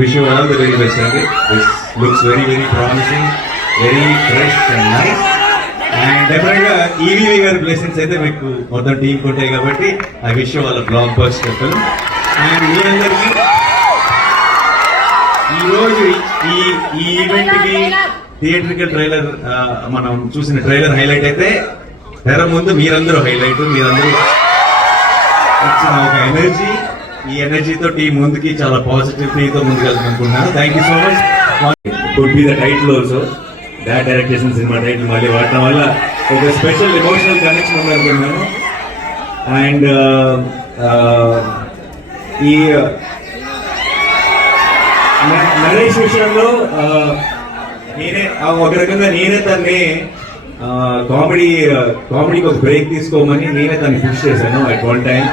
Wish you all the very best అండి. This looks very very promising, very fresh and nice. And definite గా ఈవీవి గారి blessings అయితే మీకు మొత్తం టీం ఉంటాయి కాబట్టి ఐ విష్ యూ వాళ్ళ బ్లాక్ బస్టర్ ఫిల్మ్. అండ్ మీ అందరికీ ఈ రోజు ఈ ఈవెంట్ కి థియేట్రికల్ ట్రైలర్ మనం చూసిన ట్రైలర్ హైలైట్ అయితే తెర ముందు మీరందరూ హైలైట్. మీరందరూ ఇచ్చిన ఒక ఎనర్జీ, ఈ ఎనర్జీతో టీం ముందుకి చాలా పాజిటివిటీతో ముందుకు వెళ్తాం అనుకుంటున్నాను. Thank you so much. Could be the title also, bad direct చేసిన సినిమా టైటిల్ మళ్ళీ వాడటం వల్ల ఒక స్పెషల్ ఎమోషనల్ కనెక్షన్ ఉంది అనుకున్నాను. అండ్ ఈ నరేష్ విషయంలో నేనే ఒక రకంగా తన్ని కామెడీకి ఒక బ్రేక్ తీసుకోమని నేనే తను పుష్ చేశాను అట్ వన్ టైం.